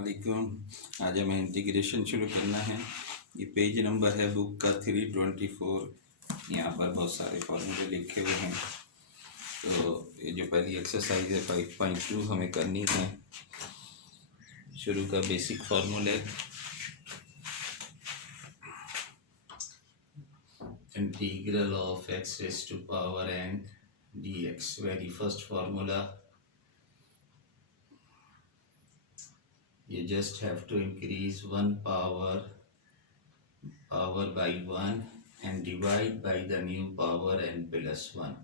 वालेकुम। आज हमें इंटीग्रेशन शुरू करना है। ये पेज नंबर है बुक का 324। यहाँ पर बहुत सारे फॉर्मूले लिखे हुए हैं। तो ये जो पहली एक्सरसाइज है 5.2 हमें करनी है। शुरू का बेसिक फार्मूले integral of x raise to power n dx। Very first formula, you just have to increase one power by 1 and divide by the new power n plus 1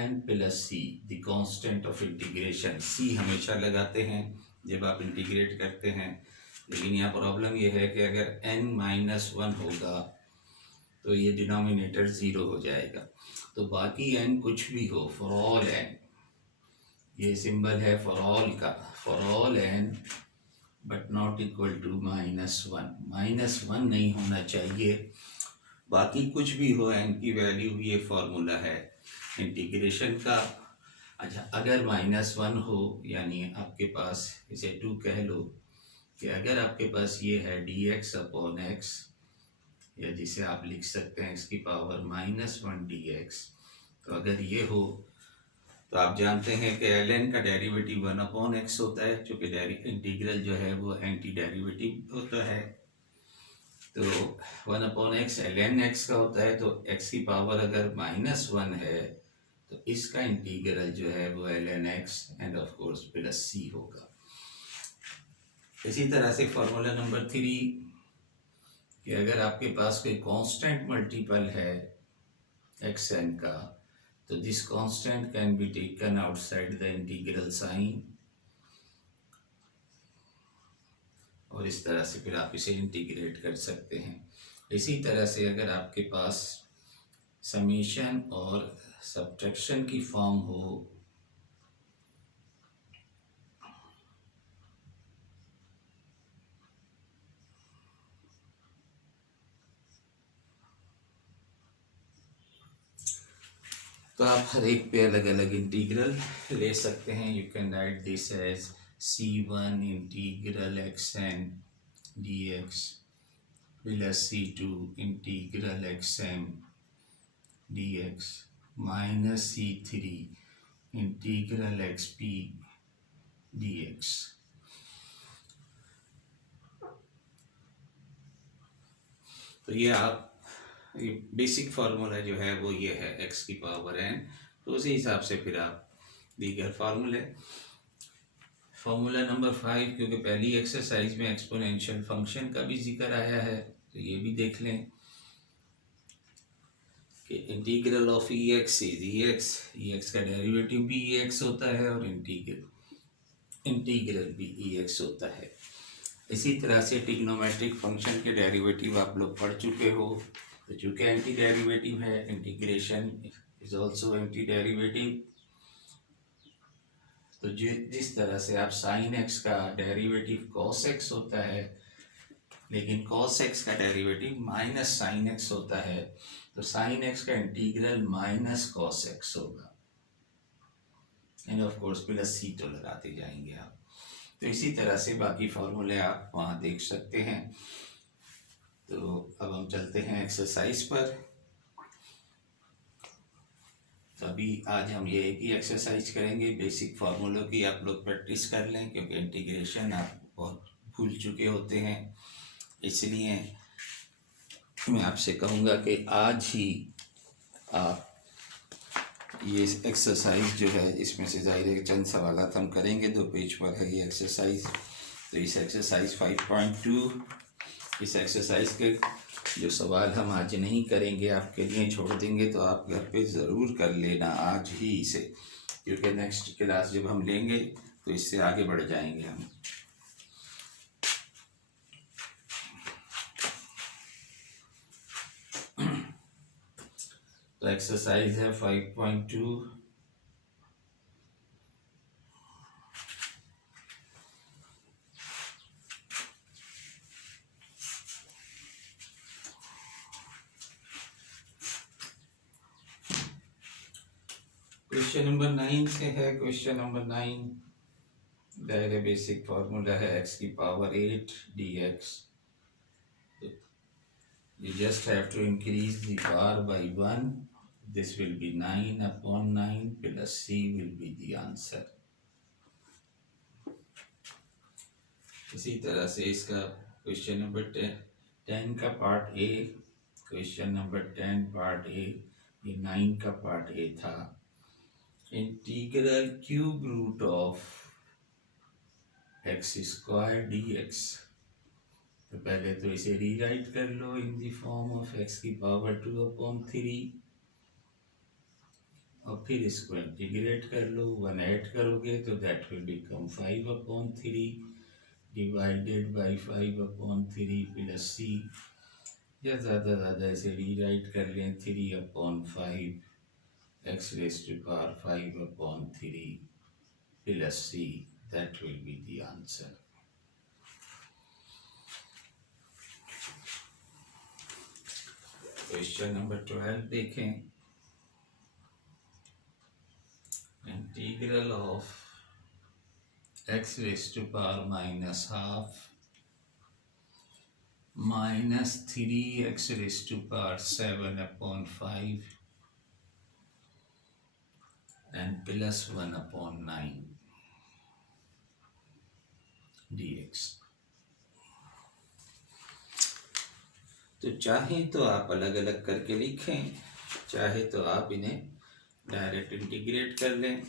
n plus c, the constant of integration। c हमेशा लगाते हैं जब आप integrate करते हैं, लेकिन यहाँ problem ये है कि अगर n माइनस 1 होगा तो ये डिनोमिनेटर ज़ीरो हो जाएगा। तो बाकी n कुछ भी हो, फॉर ऑल n, ये सिंबल है फॉर ऑल का, for all n but not equal to -1। -1 नहीं होना चाहिए, बाकी कुछ भी हो n की वैल्यू, ये फॉर्मूला है इंटीग्रेशन का। अच्छा, अगर -1 हो यानी आपके पास, इसे 2 कह लो, कि अगर आपके पास ये है dx अपॉन x, या जिसे आप लिख सकते हैं इसकी पावर -1 dx, तो अगर ये हो तो आप जानते हैं कि ln का डेरिवेटिव 1/x होता है, चूँकि इंटीग्रल जो है वो एंटी डेरिवेटिव होता है। तो 1/x ln x का होता है, तो x की पावर अगर -1 है तो इसका इंटीग्रल जो है वो ln x end of course plus c होगा। इसी तरह से फॉर्मूला नंबर 3, कि अगर आपके पास कोई कांस्टेंट मल्टीपल है xn का, तो this constant can be taken outside the integral sign, और इस तरह से फिर आप इसे इंटीग्रेट कर सकते हैं। इसी तरह से अगर आपके पास समेशन और सब्ट्रैक्शन की फॉर्म हो, तो आप हर एक पे अलग अलग इंटीग्रल ले सकते हैं। You can write this as c1 integral xn dx plus c2 integral xm dx minus c3 integral xp dx। तो ये आप, ये बेसिक फार्मूला जो है वो ये है x की पावर n। तो उसी हिसाब से फिर आप दीगर फार्मूले, फार्मूला नंबर 5, क्योंकि पहली एक्सरसाइज में एक्सपोनेंशियल फंक्शन का भी जिक्र आया है, तो ये भी देख लें कि integral of E x is E x का डेरिवेटिव भी ई एक्स होता है और इंटीग्रल भी ई एक्स होता है। इसी तरह से ट्रिग्नोमेट्रिक फंक्शन के डेरिवेटिव आप लोग पढ़ चुके हो, तो चूँकि एंटी डेरिवेटिव है, integration is also anti derivative. तो जिस तरह से आप साइन एक्स का डेरिवेटिव कॉस एक्स होता है, लेकिन कॉस एक्स का डेरिवेटिव माइनस साइन एक्स होता है, तो साइन एक्स का इंटीग्रल माइनस कॉस एक्स होगा, एंड ऑफ कोर्स प्लस सी तो लगाते जाएंगे आप। तो इसी तरह से बाकी फार्मूले आप वहाँ देख सकते हैं। तो अब हम चलते हैं एक्सरसाइज पर। तो अभी आज हम ये एक ही एक्सरसाइज करेंगे, बेसिक फार्मूलों की आप लोग प्रैक्टिस कर लें, क्योंकि इंटीग्रेशन आप बहुत भूल चुके होते हैं। इसलिए मैं आपसे कहूँगा कि आज ही आप ये एक्सरसाइज जो है, इसमें से ज़ाहिर है चंद सवालात हम करेंगे, 2 पेज पर है ये एक्सरसाइज। तो इस एक्सरसाइज 5.2, इस एक्सरसाइज के जो सवाल हम आज नहीं करेंगे, आपके लिए छोड़ देंगे, तो आप घर पे ज़रूर कर लेना आज ही इसे, क्योंकि नेक्स्ट क्लास जब हम लेंगे तो इससे आगे बढ़ जाएंगे हम। तो एक्सरसाइज है 5.2। क्वेश्चन नंबर 9 से है। Question number 9, multiplier basic formula है x की power 8 dx. You just have to increase the power by 1. This will be 9 upon 9 plus c will be the answer. इसी तरह से इसका क्वेश्चन नंबर 10 का part A, question number 10 part A, ये 9 का part A था. Integral cube root of x square dx. तो पहले तो इसे रीराइट कर लो in the form of x की पावर 2/3 और फिर इसको इंटीग्रेट कर लो. 1 ऐड करोगे तो that will become 5/3 divided by 5/3 plus c. या ज़्यादा इसे रीराइट कर लें 3/5 x raise to power 5/3 plus c. That will be the answer. Question number 12 देखें. Integral of x raise to power -12 minus 3x raised to power 7/5 and plus 1/9 dx. तो चाहे तो आप अलग अलग करके लिखें, चाहे तो आप इन्हें डायरेक्ट इंटीग्रेट कर लें.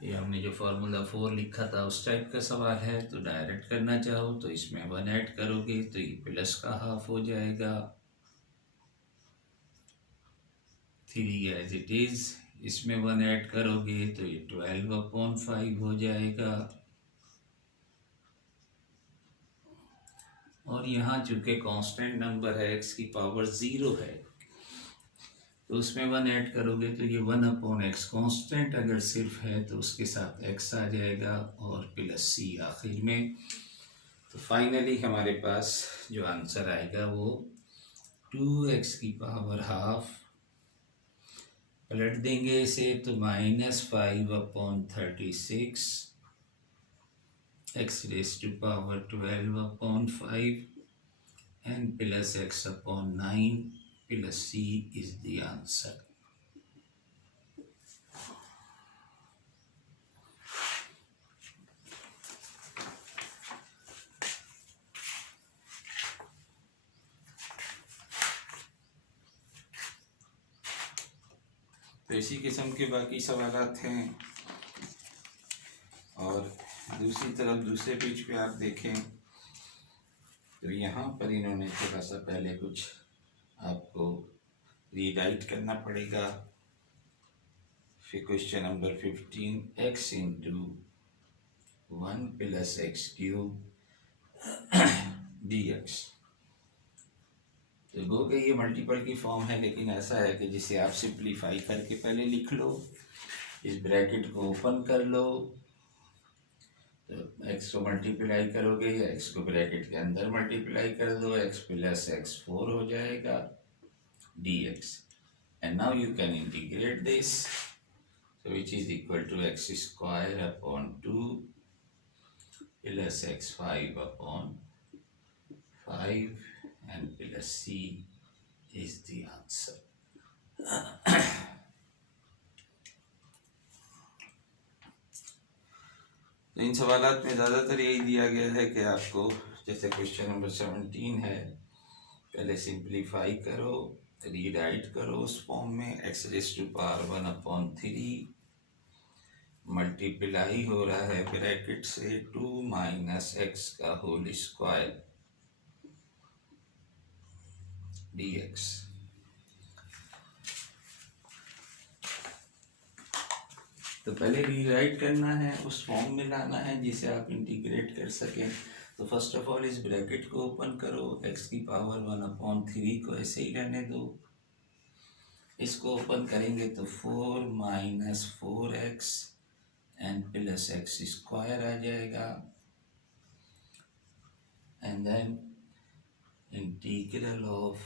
ये हमने जो फार्मूला 4 लिखा था उस टाइप का सवाल है. तो डायरेक्ट करना चाहो तो इसमें 1 ऐड करोगे तो ये प्लस का हाफ हो जाएगा. 3 एज इट इज़. इसमें 1 ऐड करोगे तो ये 12/5 हो जाएगा. और यहाँ चूँकि कांस्टेंट नंबर है x की पावर 0 है तो उसमें 1 ऐड करोगे तो ये 1/x. कांस्टेंट अगर सिर्फ है तो उसके साथ x आ जाएगा और प्लस c आखिर में. तो फाइनली हमारे पास जो आंसर आएगा वो 2x की पावर हाफ. पलट देंगे इसे तो -5/36 x raise to power 12/5 and plus x/9 plus c is the answer. तो इसी किस्म के बाकी सवालात हैं. और दूसरी तरफ दूसरे पेज पे आप देखें तो यहाँ पर इन्होंने थोड़ा सा पहले कुछ आपको रीराइट करना पड़ेगा. फिर question number 15 x into 1 plus x cube dx. तो गो के ये मल्टीपल की फॉर्म है, लेकिन ऐसा है कि जिसे आप सिंप्लीफाई करके पहले लिख लो. इस ब्रैकेट को ओपन कर लो तो x को मल्टीप्लाई करोगे या x को ब्रैकेट के अंदर मल्टीप्लाई कर दो, x प्लस x4 हो जाएगा dx. And now you can integrate this, which is equal to x square upon 2 plus x5/5 and plus c is the answer. तो इन सवालात में ज़्यादातर यही दिया गया है कि आपको जैसे क्वेश्चन नंबर 17 है, पहले सिंप्लीफाई करो, रीराइट करो उस फॉर्म में. x raise to power 1/3 multiply हो रहा है ब्रैकेट से 2 माइनस x का होल स्क्वायर dx. तो पहले रीराइट करना है, उस फॉर्म में लाना है जिसे आप इंटीग्रेट कर सकें. तो फर्स्ट ऑफ ऑल इस ब्रैकेट को ओपन करो, x की पावर 1/3 को ऐसे ही रहने दो. इसको ओपन करेंगे तो 4 minus 4x and plus X square आ जाएगा. एंड देन इंटीग्रल ऑफ,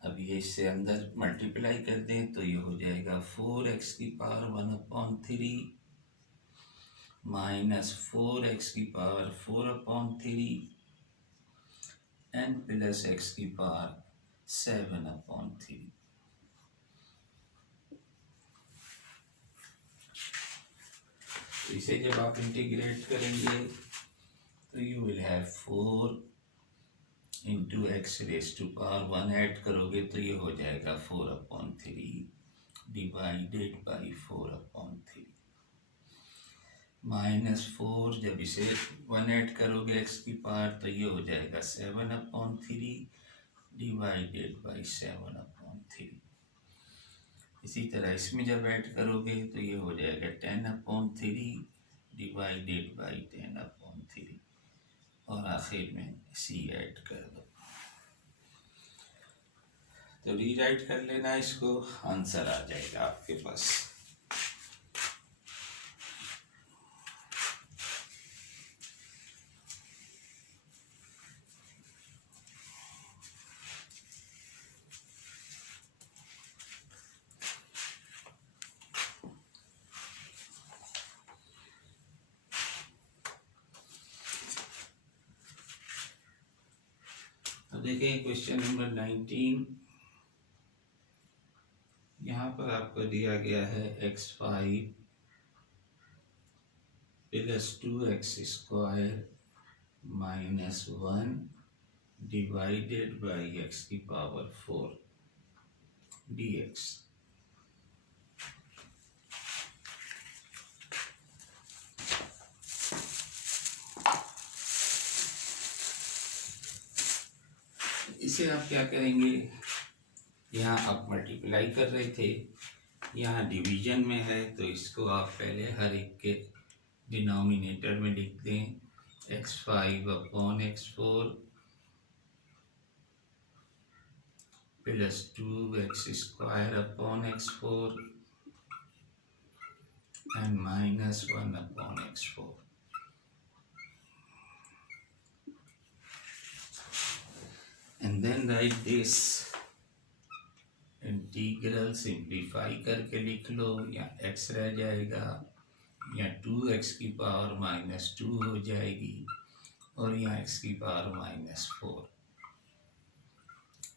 अब ये इससे अंदर मल्टीप्लाई कर दें तो ये हो जाएगा 4x की power 1/3 minus 4x⁴ and plus x⁴ इसे जब आप इंटीग्रेट करेंगे तो you will have 4 into x⁴ add करोगे तो ये हो जाएगा 4/3 डिवाइडेड बाई 4/3 -4 जब इसे 1 ऐड करोगे x⁴ तो ये हो जाएगा 7/3 डिवाइडेड बाई 7/3। इसी तरह इसमें जब ऐड करोगे तो ये हो जाएगा 10/3 डिवाइडेड बाई 10/3 और आखिर में c ऐड कर दो। तो रीराइट कर लेना इसको, आंसर आ जाएगा आपके पास। तो देखें क्वेश्चन नंबर 19। यहाँ पर आपको दिया गया है x5 + 2x² - 1 divided by x⁴ dx। इसे आप क्या करेंगे, यहाँ आप मल्टीप्लाई कर रहे थे, यहाँ डिवीजन में है तो इसको आप पहले हर एक के डिनोमिनेटर में लिख दें। x5/x4 + 2x² and -1/x4। and then write this integral. Simplify करके लिख लो, या x रह जाएगा या 2x⁻² हो जाएगी और यहाँ x⁻⁻4।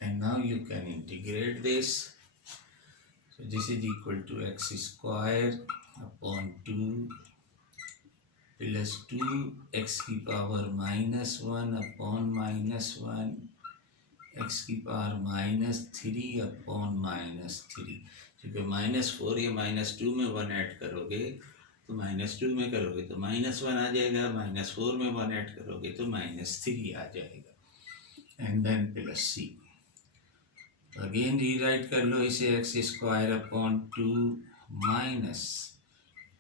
and now you can integrate this, so this is equal to x² / 2 + 2x⁻⁻1 / x⁻³ क्योंकि -4 या -2 में 1 ऐड करोगे तो -2 में करोगे तो -1 आ जाएगा, -4 में 1 ऐड करोगे तो -3 आ जाएगा। And then plus c। Again rewrite कर लो इसे x² / 2 -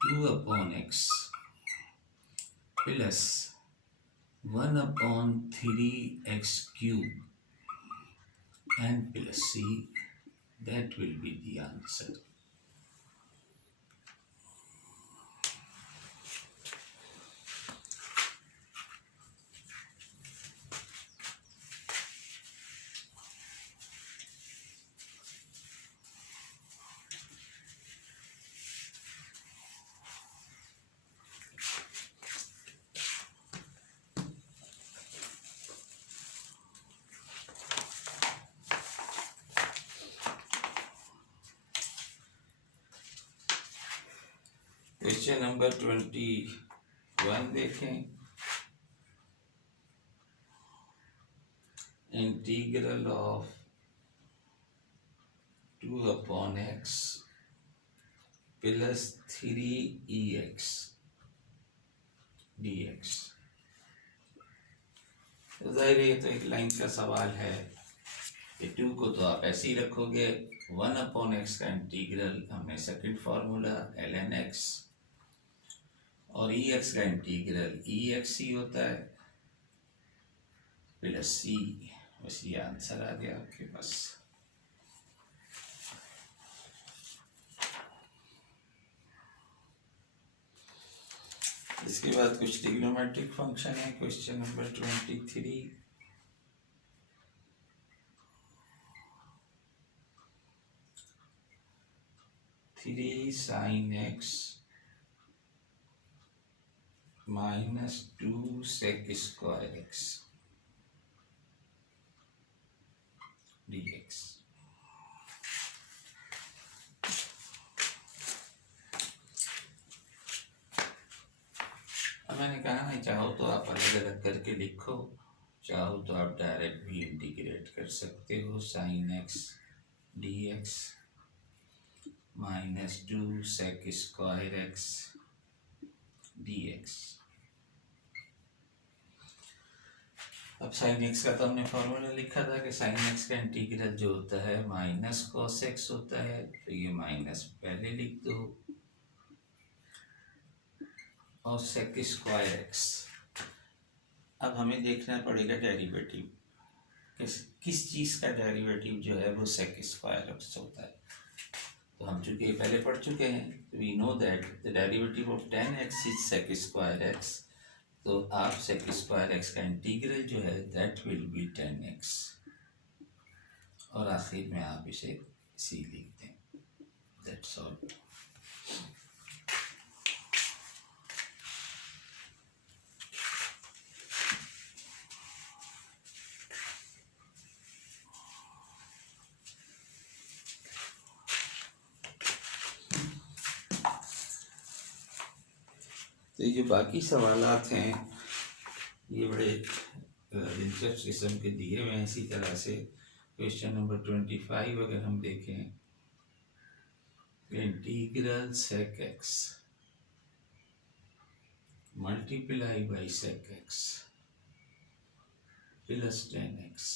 2/x plus 1/3x³ and plus c, that will be the answer. Question number 21 देखें। Integral of 2/x + 3ex dx। तो जाहिर है ये तो एक लाइन का सवाल है कि 2 को तो आप ऐसे ही रखोगे। 1/x का इंटीग्रल हमने सेकंड फार्मूला ln x, और ex का इंटीग्रल ex ही होता है प्लस c। बस ये आंसर आ गया आपके पास। इसके बाद कुछ ट्रिग्नोमेट्रिक फंक्शन है। Question number 23। 3 sin x minus 2 sec square x D x. अब मैंने कहा ना, चाहो तो आप अलग अलग करके लिखो, चाहो तो आप डायरेक्ट भी इंटीग्रेट कर सकते हो। Sine x D x minus 2 sec square x D x. अब साइन एक्स का तो हमने फॉर्मूला लिखा था कि साइन एक्स का इंटीग्रल जो होता है माइनस कॉस एक्स होता है, तो ये माइनस पहले लिख दो और सेक स्क्वायर एक्स। अब हमें देखना पड़ेगा डेरिवेटिव, किस चीज़ का डेरिवेटिव जो है वो सेक स्क्वायर एक्स होता है। तो हम चूँकि पहले पढ़ चुके हैं, we know that the derivative of 10x is sec square x. तो आप सेक स्क्वायर एक्स का इंटीग्रल जो है दैट विल बी 10x, और आखिर में आप इसे c लिख दें, दैट्स ऑल। तो ये जो बाकी सवालात हैं ये बड़े दिलचस्प किस्म के दिए हुए हैं। इसी तरह से क्वेश्चन नंबर 25 अगर हम देखें, integral sec x multiply by sec x plus 10x।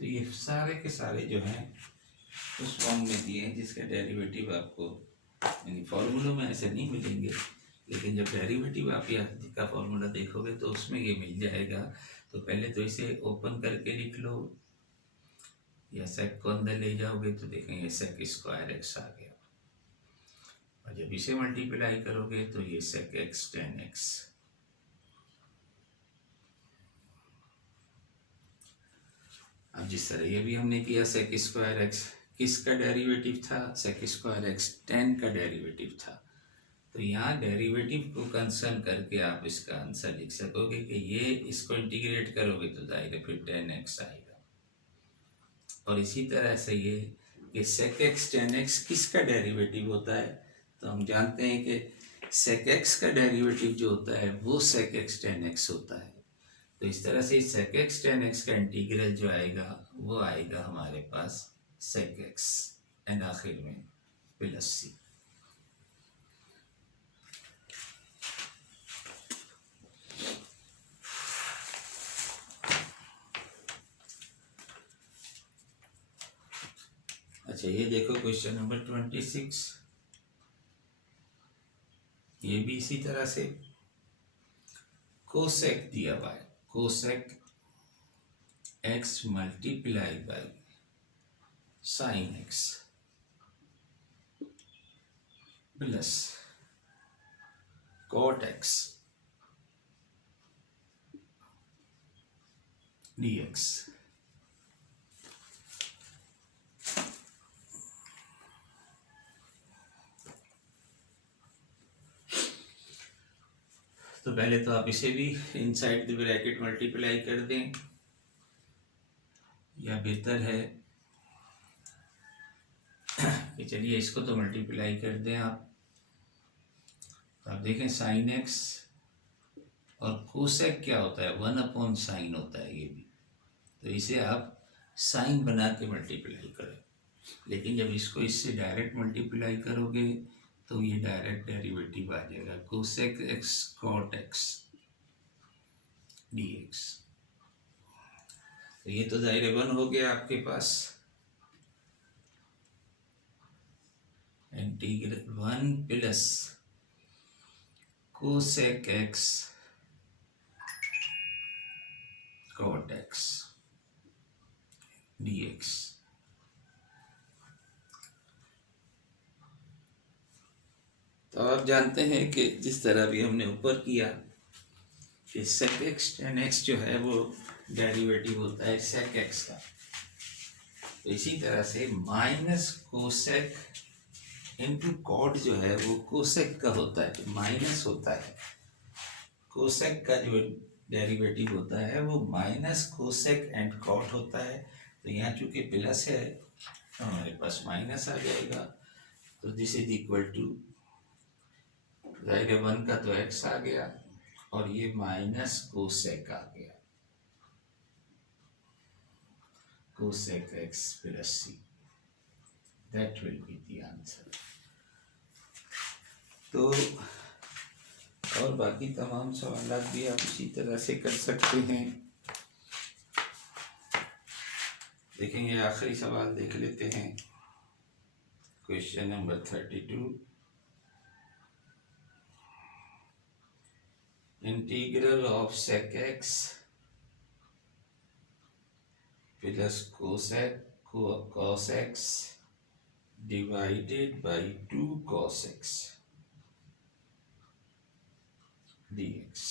तो ये सारे के सारे जो हैं उस फॉर्म में दिए हैं जिसका डेरिवेटिव आपको यानी फॉर्मूलों में ऐसे नहीं मिलेंगे, लेकिन जब डेरिवेटिव आप या का फॉर्मूला देखोगे तो उसमें ये मिल जाएगा। तो पहले तो इसे ओपन करके लिख लो, या सेक को अंदर ले जाओगे तो देखेंगे सेक स्क्वायर एक्स आ गया, और जब इसे मल्टीप्लाई करोगे तो ये सेक एक्स 10x। अब जिस तरह ये भी हमने किया, सेक स्क्वायर एक्स किसका डेरिवेटिव था, सेक स्क्वायर एक्स 10 का डेरिवेटिव था। तो यहाँ डेरिवेटिव को कंसर्न करके आप इसका आंसर लिख सकोगे कि ये इसको इंटीग्रेट करोगे तो जाएगा फिर 10x आएगा। और इसी तरह से ये कि सेक एक्स 10x किसका डेरिवेटिव होता है, तो हम जानते हैं कि सेक एक्स का डेरिवेटिव जो होता है वो सेक एक्स 10x होता है। तो इस तरह से सेक एक्स 10x का इंटीग्रल जो आएगा वो आएगा हमारे पास सेक एक्स एंड आखिर में प्लस सी। अच्छा, ये देखो क्वेश्चन नंबर 26, ये भी इसी तरह से कोसेक दिया हुआ है, cosec x multiply by sine x plus cot x D x. तो पहले तो आप इसे भी इनसाइड द ब्रैकेट मल्टीप्लाई कर दें, या बेहतर है कि चलिए इसको तो मल्टीप्लाई कर दें आप। तो आप देखें साइन एक्स और कोसेक क्या होता है, 1/sin होता है ये भी। तो इसे आप साइन बना के मल्टीप्लाई करें, लेकिन जब इसको इससे डायरेक्ट मल्टीप्लाई करोगे तो ये डायरेक्ट डेरिवेटिव आ जाएगा, cosec X cot x D x. तो ये तो दायरे 1 हो गया आपके पास, integral 1 plus cosec X cot x D x. तो आप जानते हैं कि जिस तरह भी हमने ऊपर किया कि सेक एक्स 10x जो है वो डेरिवेटिव होता है सेक एक्स का, तो इसी तरह से माइनस कोसेक इनटू कॉट जो है वो कोसेक का होता है, माइनस होता है। कोसेक का जो डेरिवेटिव होता है वो माइनस कोसेक एंड कॉट होता है। तो यहाँ चूंकि प्लस है तो हमारे पास माइनस आ जाएगा। तो दिस इज इक्वल टू, जाहिर है 1 का तो x आ गया और ये माइनस कोसेक आ गया, cosec x plus c, that will be the answer. तो और बाकी तमाम सवाल भी आप इसी तरह से कर सकते हैं। देखेंगे आखिरी सवाल देख लेते हैं, question number 32। Integral of sec x plus cos x divided by 2 cos x dx।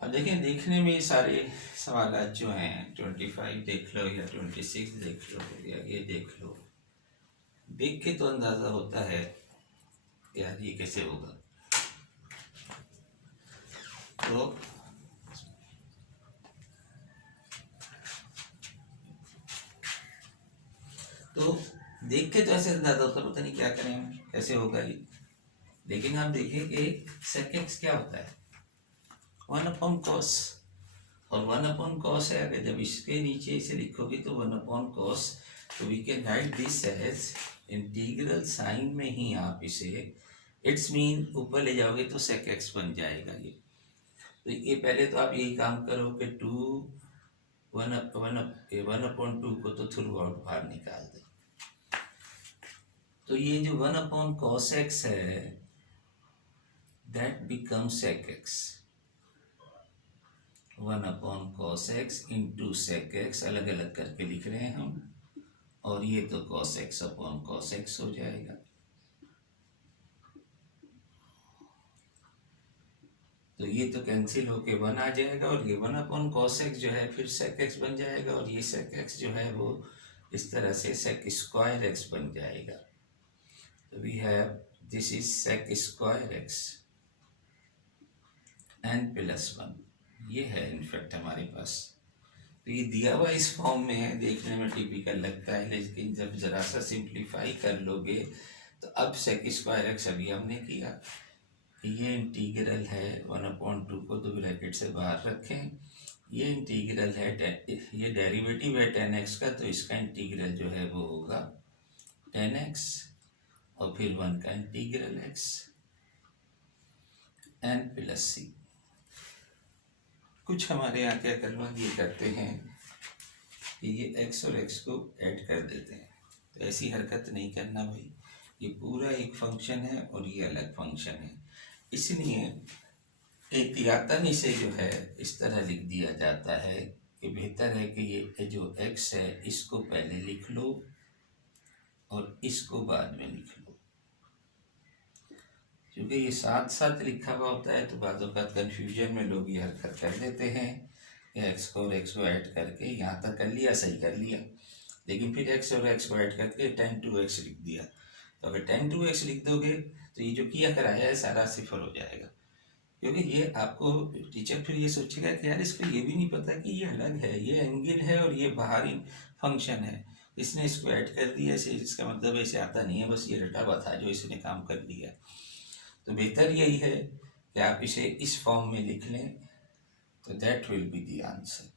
अब देखें, देखने में सारे सवाल जो हैं 25 देख लो या 26 देख लो या ये देख लो, देख के तो अंदाज़ा होता है यार ये कैसे होगा। तो देख के तो ऐसे अंदाजा होता, पता नहीं क्या करें हम, कैसे होगा ये। लेकिन आप देखिए कि sec x क्या होता है, 1/cos, और 1/cos है। अगर जब इसके नीचे इसे लिखोगे तो 1/cos, तो we can write this as integral sine में ही आप इसे इट्स मीन ऊपर ले जाओगे तो sec x बन जाएगा ये। तो ये पहले तो आप यही काम करो कि 1/2 को तो थ्रू आउट बाहर निकाल दो। तो ये जो 1/cos x है that become sec x, 1/cos x into sec x, अलग अलग करके लिख रहे हैं हम, और ये तो cos x/cos x हो जाएगा। तो ये तो कैंसिल होके 1 आ जाएगा, और ये 1/cos x जो है फिर sec x बन जाएगा, और ये sec x जो है वो इस तरह से sec स्क्वायर x बन जाएगा। तो we have this is sec square x and plus 1, ये है इनफैक्ट हमारे पास। तो ये दिया हुआ इस फॉर्म में है, देखने में टिपिकल लगता है, लेकिन जब ज़रा सा सिंप्लीफाई कर लोगे तो अब sec स्क्वायर x अभी हमने किया, ये इंटीग्रल है 1/2 को तो ब्रैकेट से बाहर रखें, ये इंटीग्रल है, ये डेरिवेटिव है tan x का, तो इसका इंटीग्रल जो है वो होगा tan x, और फिर 1 का इंटीग्रल x एन प्लस सी। कुछ हमारे यहाँ क्या करवा ये करते हैं कि ये x और x को ऐड कर देते हैं, तो ऐसी हरकत नहीं करना भाई, ये पूरा एक फंक्शन है और ये अलग फंक्शन है, इसलिए एहतियातन इसे जो है इस तरह लिख दिया जाता है कि बेहतर है कि ये जो x है इसको पहले लिख लो और इसको बाद में लिख लो, क्योंकि ये साथ साथ लिखा हुआ होता है तो बाज़ औक़ात कन्फ्यूजन में लोग ये हरकत कर देते हैं कि x को और x को ऐड करके यहाँ तक कर लिया, सही कर लिया, लेकिन फिर x और x को ऐड करके tan 2x लिख दिया। तो अगर tan 2x लिख दोगे तो ये जो किया कराया है सारा सिफर हो जाएगा, क्योंकि ये आपको टीचर फिर ये सोचेगा कि यार इसको ये भी नहीं पता कि ये अलग है, ये एंगल है और ये बाहरी फंक्शन है, इसने इसको ऐड कर दिया, इसे इसका मतलब ऐसे आता नहीं है, बस ये रटा हुआ था जो इसने काम कर दिया। तो बेहतर यही है कि आप इसे इस फॉर्म में लिख लें, तो that will be the answer,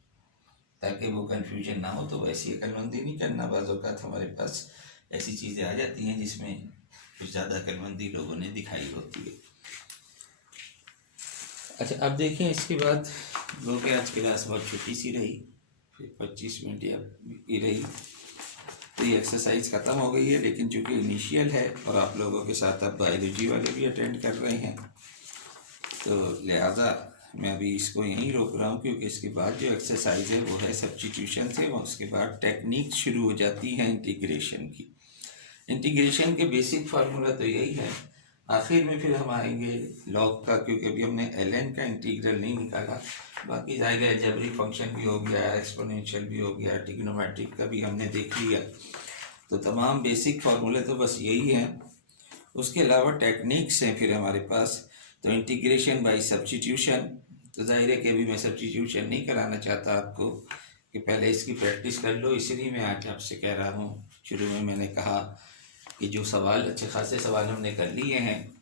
ताकि वो कन्फ्यूजन ना हो। तो वैसी अक्लमंदी नहीं करना, बाज़ औक़ात हमारे पास ऐसी चीज़ें आ जाती हैं जिसमें कुछ ज़्यादा अक्लमंदी लोगों ने दिखाई होती है। अच्छा, अब देखें इसके बाद लोगों के आज क्लास बहुत छोटी सी रही, फिर 25 मिनट या की रही, तो ये एक्सरसाइज ख़त्म हो गई है, लेकिन चूँकि इनिशियल है और आप लोगों के साथ अब बायोलॉजी वाले भी अटेंड कर रहे हैं, तो लिहाजा मैं अभी इसको यहीं रोक रहा हूँ क्योंकि इसके बाद जो एक्सरसाइज है वो है सब्स्टिट्यूशन से, और उसके बाद टेक्निक शुरू हो जाती है इंटीग्रेशन की। इंटीग्रेशन के बेसिक फार्मूला तो यही है। आखिर में फिर हम आएंगे लॉग का, क्योंकि अभी हमने ln का इंटीग्रल नहीं निकाला। बाकी जाहिर है अलजेब्रिक फंक्शन भी हो गया, एक्सपोनेंशियल भी हो गया, ट्रिग्नोमेट्रिक का भी हमने देख लिया। तो तमाम बेसिक फार्मूले तो बस यही हैं। उसके अलावा टेक्निक्स हैं फिर हमारे पास। तो इंटीग्रेशन बाय सब्स्टिट्यूशन, तो जाहिर है कि अभी मैं सब्स्टिट्यूशन नहीं कराना चाहता आपको, कि पहले इसकी प्रैक्टिस कर लो। इसलिए मैं आज आपसे कह रहा हूँ, शुरू में मैंने कहा कि जो सवाल अच्छे खासे सवाल हमने कर लिए हैं,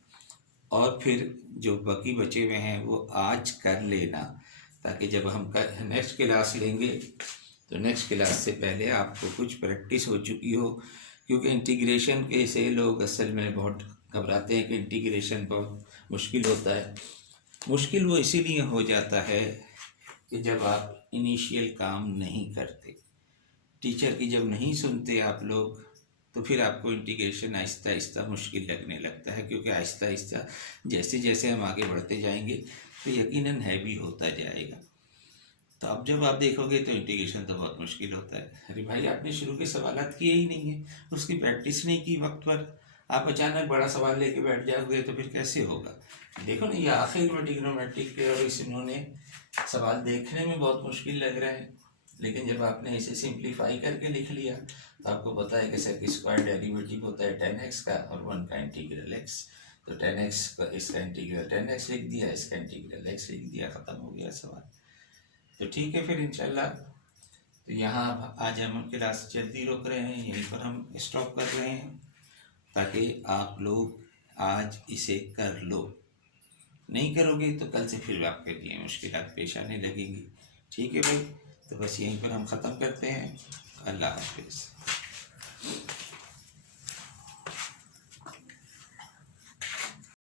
और फिर जो बाकी बचे हुए हैं वो आज कर लेना, ताकि जब हम नेक्स्ट क्लास लेंगे तो नेक्स्ट क्लास से पहले आपको कुछ प्रैक्टिस हो चुकी हो। क्योंकि इंटीग्रेशन के से लोग असल में बहुत घबराते हैं कि इंटीग्रेशन बहुत मुश्किल होता है। मुश्किल वो इसीलिए हो जाता है कि जब आप इनिशियल काम नहीं करते, टीचर की जब नहीं सुनते आप लोग, तो फिर आपको इंटीग्रेशन आहिस्ता आहिस्ता मुश्किल लगने लगता है। क्योंकि आहिस्ता आहिस्ता जैसे जैसे हम आगे बढ़ते जाएंगे तो यकीनन हैवी होता जाएगा। तो अब जब आप देखोगे तो इंटीग्रेशन तो बहुत मुश्किल होता है। अरे भाई, आपने शुरू के सवालात किए ही नहीं है, उसकी प्रैक्टिस नहीं की वक्त पर, आप अचानक बड़ा सवाल लेके बैठ जाओगे तो फिर कैसे होगा। देखो ना, ये आखिर में ट्रिग्नोमेट्रिक के और इन्होंने सवाल देखने में बहुत मुश्किल लग रहे हैं, लेकिन जब आपने इसे सिंप्लीफाई करके लिख लिया तो आपको पता है कि सेक स्क्वायर डेरिवेटिव होता है 10x का, और 1 का इंटीग्रल x। तो 10x का इसका इंटीग्रल 10x लिख दिया, इसका इंटीग्रल x लिख दिया, ख़त्म हो गया सवाल। तो ठीक है फिर इंशाल्लाह। तो यहाँ आज हम क्लास जल्दी रोक रहे हैं, यहीं पर हम स्टॉप कर रहे हैं, ताकि आप लोग आज इसे कर लो। नहीं करोगे तो कल से फिर आपके लिए मुश्किलात पेश आने लगेंगी। ठीक है भाई, तो बस यहीं पर हम ख़त्म करते हैं। अल्लाह हाफिज़।